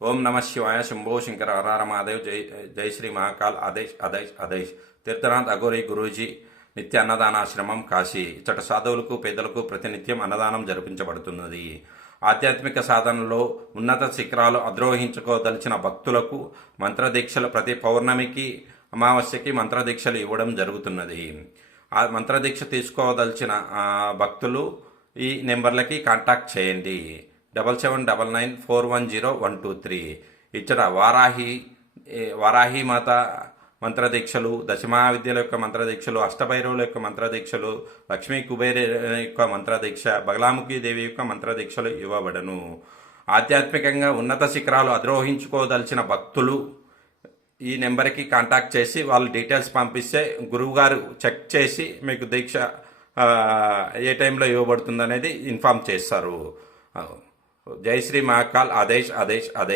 ఓం నమ శివాయ శంభో శంకర హర మహాదేవ్ జై జై శ్రీ మహాకాల్ ఆదేశ్ ఆదేశ్ ఆదేశ్ తీర్థనాథ్ అఘోరి గురూజీ నిత్య అన్నదానాశ్రమం కాశీ. ఇచ్చట సాధువులకు పేదలకు ప్రతినిత్యం అన్నదానం జరిపించబడుతున్నది. ఆధ్యాత్మిక సాధనలో ఉన్నత శిఖరాలు అధిరోహించుకోదలిచిన భక్తులకు మంత్రదీక్షలు ప్రతి పౌర్ణమికి అమావాస్యకి మంత్రదీక్షలు ఇవ్వడం జరుగుతున్నది. ఆ మంత్రదీక్ష తీసుకోదలిచిన భక్తులు ఈ నెంబర్లకి కాంటాక్ట్ చేయండి. 7799410123. ఇచ్చట వారాహి మాత మంత్రదీక్షలు, దశమహావిద్యల యొక్క మంత్రదీక్షలు, అష్టభైరవుల యొక్క మంత్రదీక్షలు, లక్ష్మీ కుబేర యొక్క మంత్రదీక్ష, బగలాముఖి దేవి యొక్క మంత్రదీక్షలు ఇవ్వబడను. ఆధ్యాత్మికంగా ఉన్నత శిఖరాలు అధిరోహించుకోదలిచిన భక్తులు ఈ నెంబర్కి కాంటాక్ట్ చేసి వాళ్ళ డీటెయిల్స్ పంపిస్తే గురువుగారు చెక్ చేసి మీకు దీక్ష ఏ టైంలో ఇవ్వబడుతుంది అనేది ఇన్ఫామ్ చేస్తారు. జై శ్రీ మహాకాల్ ఆదేశ్ ఆదేశ్ ఆదేశ్.